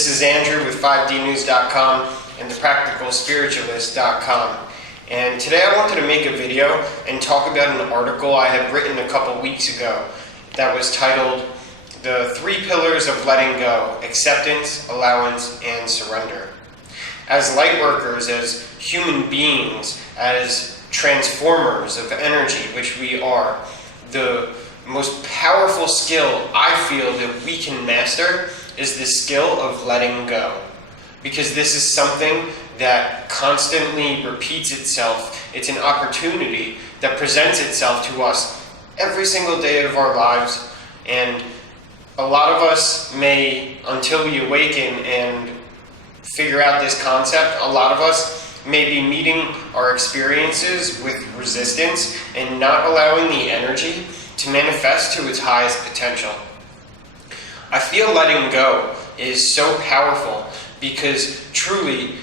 This is Andrew with 5dnews.com and thepracticalspiritualist.com. And today I wanted to make a video and talk about an article I had written a couple weeks ago that was titled The 3 Pillars of Letting Go: Acceptance, Allowance, and Surrender. As light workers, as human beings, as transformers of energy, which we are, the most powerful skill I feel that we can master is the skill of letting go. Because this is something that constantly repeats itself. It's an opportunity that presents itself to us every single day of our lives. And a lot of us may, until we awaken and figure out this concept, a lot of us may be meeting our experiences with resistance and not allowing the energy to manifest to its highest potential. I feel letting go is so powerful because truly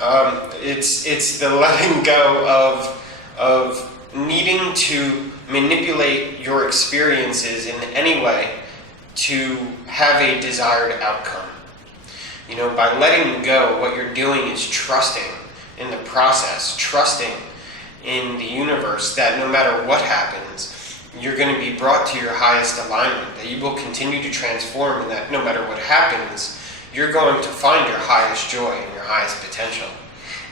it's the letting go of needing to manipulate your experiences in any way to have a desired outcome. You know, by letting go, what you're doing is trusting in the process, trusting in the universe that no matter what happens, you're going to be brought to your highest alignment, that you will continue to transform, and that no matter what happens, you're going to find your highest joy and your highest potential.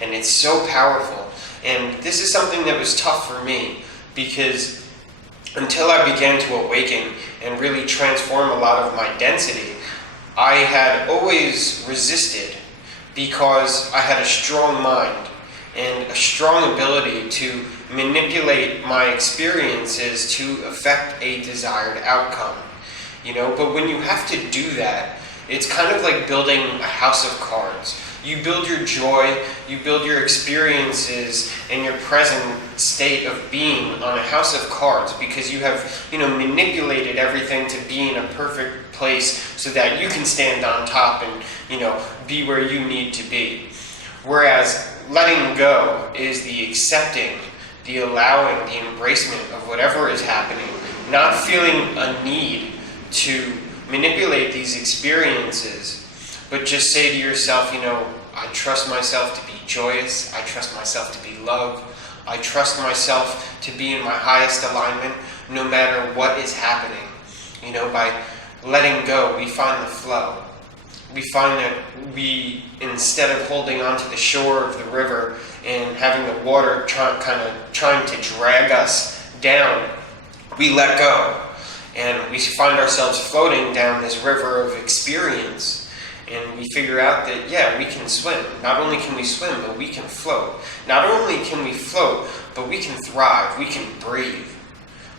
And it's so powerful. And this is something that was tough for me because until I began to awaken and really transform a lot of my density, I had always resisted because I had a strong mind and a strong ability to manipulate my experiences to affect a desired outcome. You know, but when you have to do that, it's kind of like building a house of cards. You build your joy, you build your experiences and your present state of being on a house of cards because you have, manipulated everything to be in a perfect place so that you can stand on top and, be where you need to be. Whereas letting go is the accepting, the allowing, the embracement of whatever is happening, not feeling a need to manipulate these experiences, but just say to yourself, I trust myself to be joyous, I trust myself to be loved, I trust myself to be in my highest alignment no matter what is happening. By letting go, we find the flow. We find that we, instead of holding onto the shore of the river and having the water trying to drag us down, we let go. And we find ourselves floating down this river of experience. And we figure out that, we can swim. Not only can we swim, but we can float. Not only can we float, but we can thrive. We can breathe.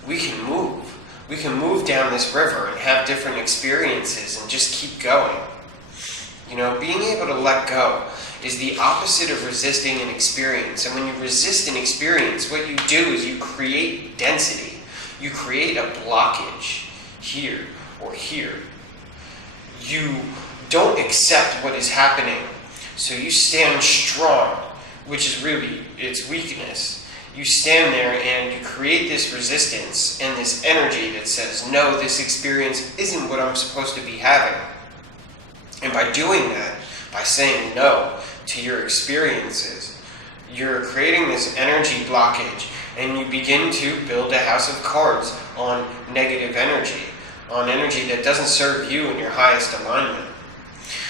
We can move. We can move down this river and have different experiences and just keep going. Being able to let go is the opposite of resisting an experience. And when you resist an experience, what you do is you create density. You create a blockage here or here. You don't accept what is happening. So you stand strong, which is really its weakness. You stand there and you create this resistance and this energy that says, no, this experience isn't what I'm supposed to be having. And by doing that, by saying no to your experiences, you're creating this energy blockage and you begin to build a house of cards on negative energy, on energy that doesn't serve you in your highest alignment.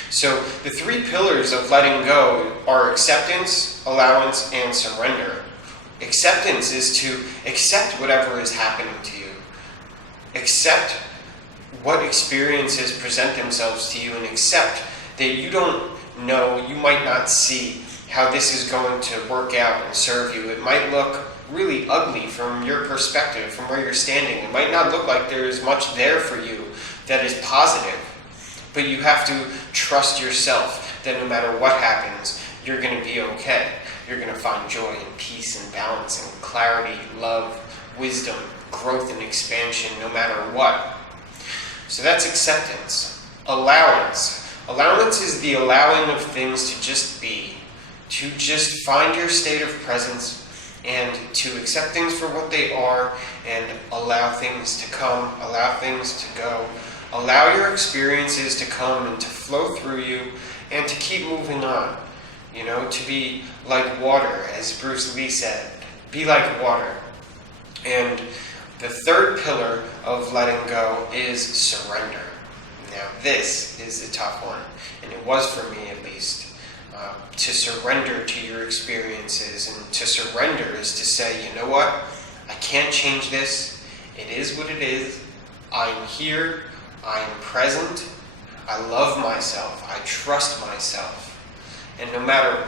So the 3 pillars of letting go are acceptance, allowance, and surrender. Acceptance is to accept whatever is happening to you. Accept what experiences present themselves to you and accept that you don't know, you might not see how this is going to work out and serve you. It might look really ugly from your perspective, from where you're standing. It might not look like there is much there for you that is positive. But you have to trust yourself that no matter what happens, you're going to be okay. You're going to find joy and peace and balance and clarity, love, wisdom, growth and expansion no matter what. So that's acceptance. Allowance. Allowance is the allowing of things to just be, to just find your state of presence and to accept things for what they are and allow things to come, allow things to go, Allow your experiences to come and to flow through you and to keep moving on. You know, to be like water, as Bruce Lee said. Be like water. And the third pillar of letting go is surrender. Now, this is a tough one, and it was for me at least. To surrender to your experiences, and to surrender is to say, you know what? I can't change this. It is what it is. I'm here. I am present. I love myself. I trust myself. And no matter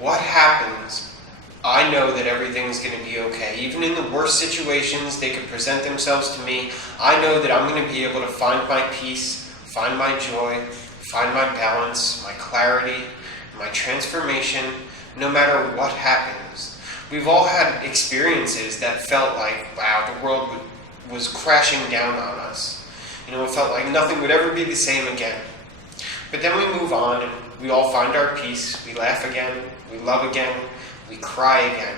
what happens, I know that everything's going to be okay. Even in the worst situations they could present themselves to me, I know that I'm going to be able to find my peace, find my joy, find my balance, my clarity, my transformation, no matter what happens. We've all had experiences that felt like, wow, the world was crashing down on us. You know, it felt like nothing would ever be the same again. But then we move on and we all find our peace. We laugh again, we love again, we cry again.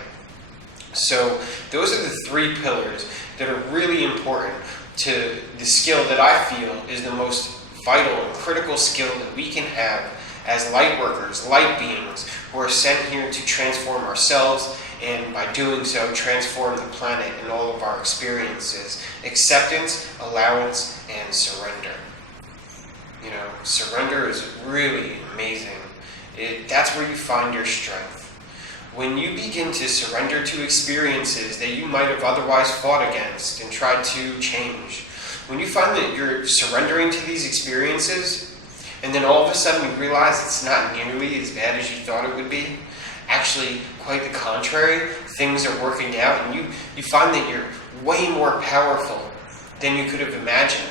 So those are the three pillars that are really important to the skill that I feel is the most vital and critical skill that we can have as light workers, light beings, who are sent here to transform ourselves and by doing so transform the planet and all of our experiences. Acceptance, allowance, and surrender. You know, surrender is really amazing. That's where you find your strength. When you begin to surrender to experiences that you might have otherwise fought against and tried to change, when you find that you're surrendering to these experiences, and then all of a sudden you realize it's not nearly as bad as you thought it would be, actually quite the contrary, things are working out, and you find that you're way more powerful than you could have imagined,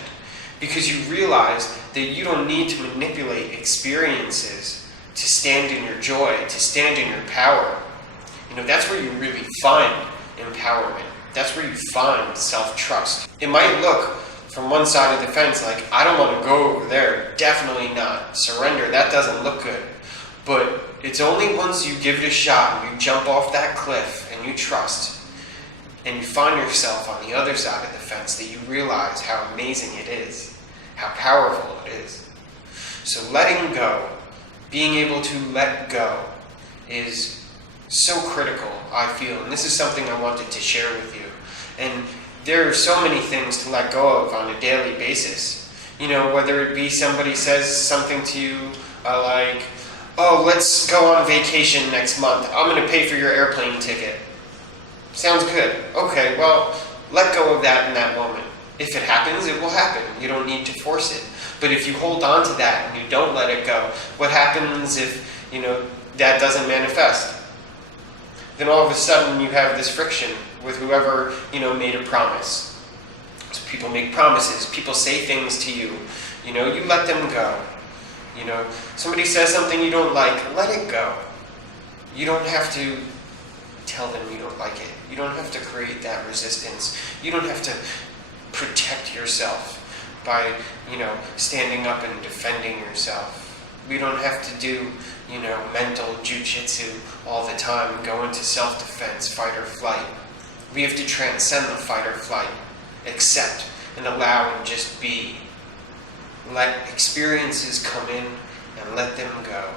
because you realize that you don't need to manipulate experiences to stand in your joy, to stand in your power. You know, that's where you really find empowerment. That's where you find self-trust. It might look from one side of the fence like, I don't want to go over there. Definitely not. Surrender, that doesn't look good. But it's only once you give it a shot and you jump off that cliff and you trust and you find yourself on the other side of the fence that you realize how amazing it is, how powerful it is. So letting go, being able to let go, is so critical, I feel. And this is something I wanted to share with you. And there are so many things to let go of on a daily basis. You know, whether it be somebody says something to you like, oh, let's go on vacation next month. I'm going to pay for your airplane ticket. Sounds good. Okay, well, let go of that in that moment. If it happens, it will happen. You don't need to force it. But if you hold on to that and you don't let it go, what happens if, you know, that doesn't manifest? Then all of a sudden you have this friction with whoever, you know, made a promise. So people make promises. People say things to you. You know, you let them go. You know, somebody says something you don't like, let it go. You don't have to tell them you don't like it. You don't have to create that resistance. You don't have to protect yourself by, you know, standing up and defending yourself. We don't have to do, you know, mental jujitsu all the time, go into self-defense, fight or flight. We have to transcend the fight or flight, accept and allow and just be. Let experiences come in and let them go.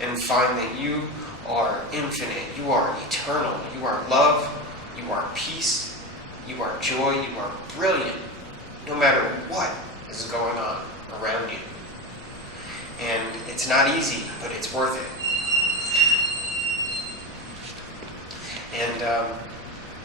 And find that you are infinite, you are eternal, you are love, you are peace, you are joy, you are brilliant, no matter what is going on around you. And it's not easy, but it's worth it. And,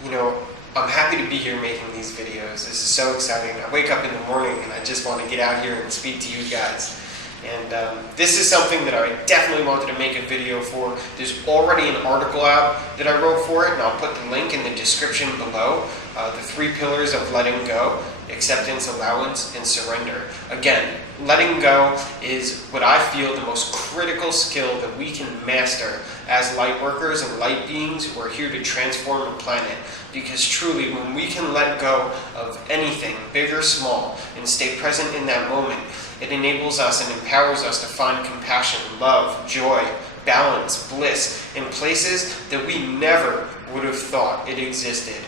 you know, I'm happy to be here making these videos. This is so exciting. I wake up in the morning and I just want to get out here and speak to you guys. And this is something that I definitely wanted to make a video for. There's already an article out that I wrote for it, and I'll put the link in the description below. The 3 pillars of letting go: acceptance, allowance, and surrender. Again, letting go is what I feel the most critical skill that we can master as light workers and light beings who are here to transform the planet. Because truly, when we can let go of anything, big or small, and stay present in that moment, it enables us and empowers us to find compassion, love, joy, balance, bliss in places that we never would have thought it existed.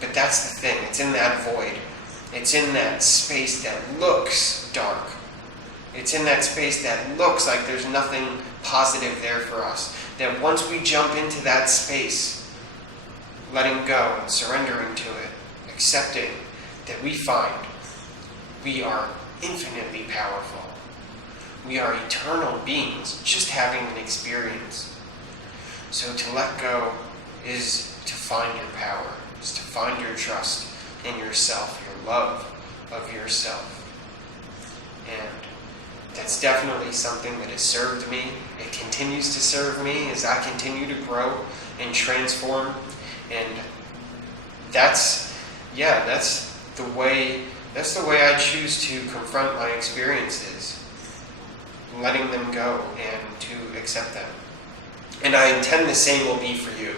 But that's the thing, it's in that void. It's in that space that looks dark. It's in that space that looks like there's nothing positive there for us. That once we jump into that space, letting go and surrendering to it, accepting that we find we are infinitely powerful. We are eternal beings, just having an experience. So to let go is to find your power, is to find your trust in yourself, your love of yourself. And that's definitely something that has served me. It continues to serve me as I continue to grow and transform. And that's the way I choose to confront my experiences, letting them go and to accept them. And I intend the same will be for you.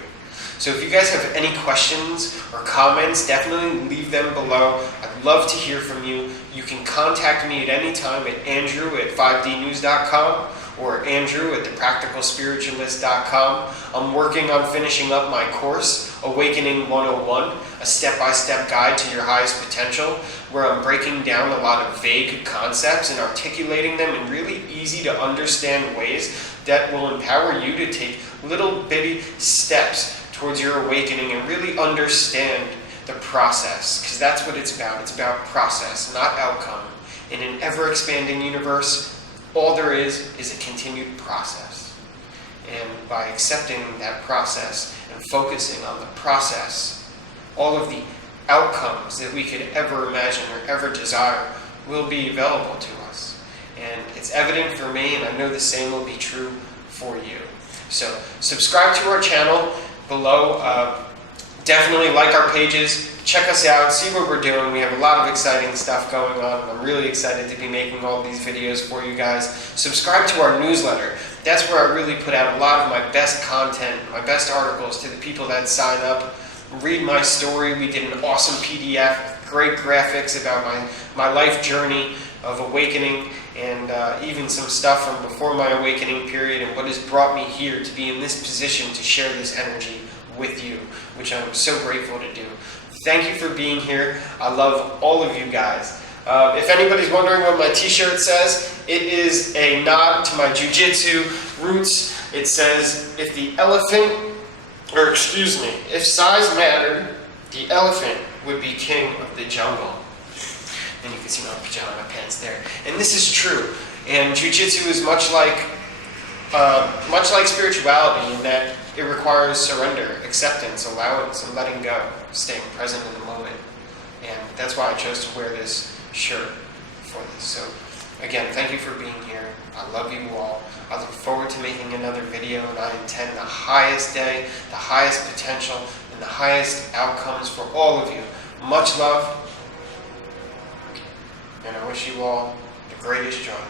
So if you guys have any questions or comments, definitely leave them below. I'd love to hear from you. You can contact me at any time at andrew@5dnews.com or andrew@thepracticalspiritualist.com. I'm working on finishing up my course, Awakening 101, a step-by-step guide to your highest potential, where I'm breaking down a lot of vague concepts and articulating them in really easy to understand ways that will empower you to take little bitty steps towards your awakening and really understand the process, because that's what it's about. It's about process, not outcome. In an ever-expanding universe, all there is a continued process. And by accepting that process and focusing on the process, all of the outcomes that we could ever imagine or ever desire will be available to us. And it's evident for me, and I know the same will be true for you. So subscribe to our channel below. Definitely like our pages. Check us out. See what we're doing. We have a lot of exciting stuff going on. I'm really excited to be making all these videos for you guys. Subscribe to our newsletter. That's where I really put out a lot of my best content, my best articles to the people that sign up. Read my story. We did an awesome PDF, great graphics about my life journey of awakening, and even some stuff from before my awakening period and what has brought me here to be in this position to share this energy with you, which I'm so grateful to do. Thank you for being here. I love all of you guys. If anybody's wondering what my t-shirt says, it is a nod to my jiu-jitsu roots. It says, if size mattered, the elephant would be king of the jungle. And you can see my pajama pants there. And this is true. And jiu-jitsu is much like spirituality in that it requires surrender, acceptance, allowance, and letting go, staying present in the moment. And that's why I chose to wear this shirt for this. So again, thank you for being here. I love you all. I look forward to making another video, and I intend the highest day, the highest potential, and the highest outcomes for all of you. Much love. And I wish you all the greatest joy.